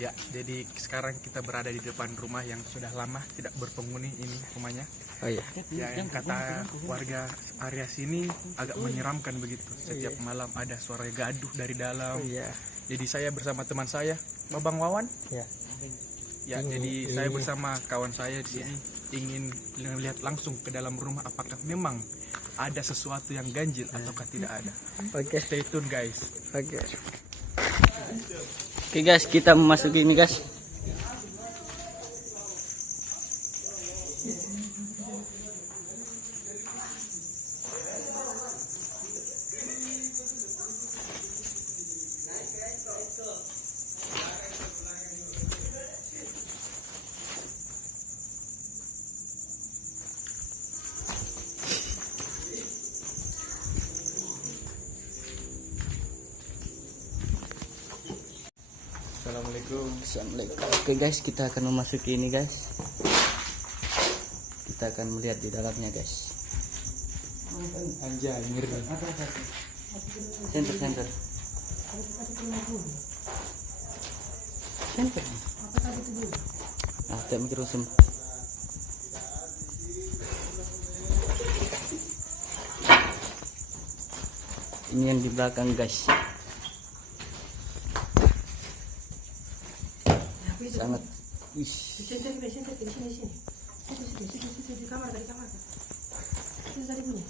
Ya, jadi sekarang kita berada di depan rumah yang sudah lama tidak berpenghuni ini rumahnya. Oh iya. Ya, yang kata warga area sini agak menyeramkan begitu. Setiap malam ada suara gaduh dari dalam. Oh iya. Jadi saya bersama teman saya, Babang Wawan. Ya. Ya, jadi saya bersama kawan saya di sini ingin melihat langsung ke dalam rumah apakah memang ada sesuatu yang ganjil ataukah tidak ada. Oke. Stay tune guys. Oke. Oke guys, kita memasuki ini guys. Assalamualaikum. Oke guys, kita akan memasuki ini guys. Kita akan melihat di dalamnya guys. Anjay, ngeri. Center. Center. Ah, tak mikir usum. Ini yang di belakang guys. Sangat di kamar dari tadi bunyi.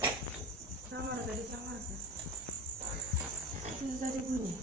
Itu tadi bunyi.